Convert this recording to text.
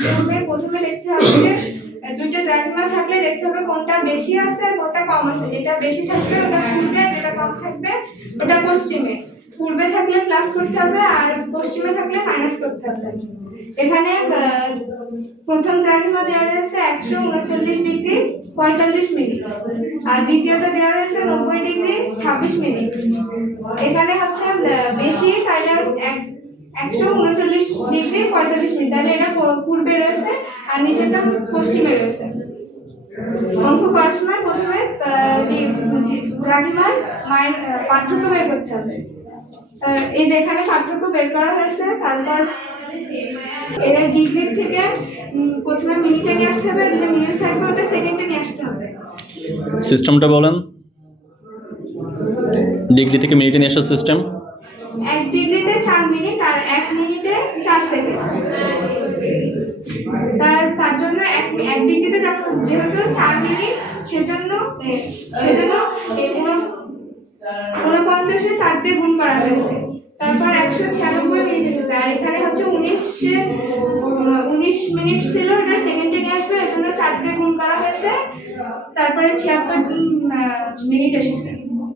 নিয়মে প্রথমে দেখতে হবে যে দুইটা দ্রাঘিমা থাকলে দেখতে হবে কোনটা বেশি আছে আর কোনটা কম আছে। যেটা বেশি থাকবে ওটা পূর্বে, যেটা কম থাকবে ওটা পশ্চিমে। পূর্বে থাকলে প্লাস করতে হবে আর পশ্চিমে থাকলে মাইনাস করতে হবে। এখানে প্রথম দ্রাঘিমা দেওয়া রয়েছে 139 ডিগ্রি 45 মিনিট, আর দ্বিতীয়টা দেওয়া রয়েছে 90 ডিগ্রি 26 মিনিট। এখানে হচ্ছে বেশি তাহলে 139 ডিগ্রি 45 মিনিট, তাহলে এটা পূর্বে রয়েছে আর নিচেটা পশ্চিমে রয়েছে। অঙ্ক করার সময় প্রথমে দ্রাঘিমার পার্থক্য বের করতে হবে। এই যে এখানে পার্থক্য বের করা হয়েছে, তারপর এর ডিগ্রি থেকে প্রথমে মিনিটে নিয়ে আসতে হবে, যেটা মিনিট থাকবে ওটা সেকেন্ডে নিয়ে আসতে হবে। সিস্টেমটা বলেন, ডিগ্রি থেকে মিনিটে নিয়ে আসার সিস্টেম। 1 ডিগ্রিতে 4 মিনিট আর 1 মিনিটে 4 সেকেন্ড। তার জন্য 1 ডিগ্রিতে যেহেতু 4 মিনিট, সেজন্য 49 4 দিয়ে গুণ করা হয়েছে, তারপর 196 মিনিট হয়েছে। আর এখানে হচ্ছে 19 মিনিট ছিল, এটা সেকেন্ডে নিয়ে আসবে, এজন্য 4 দিয়ে গুণ করা হয়েছে, তারপরে 76 মিনিট এসেছে।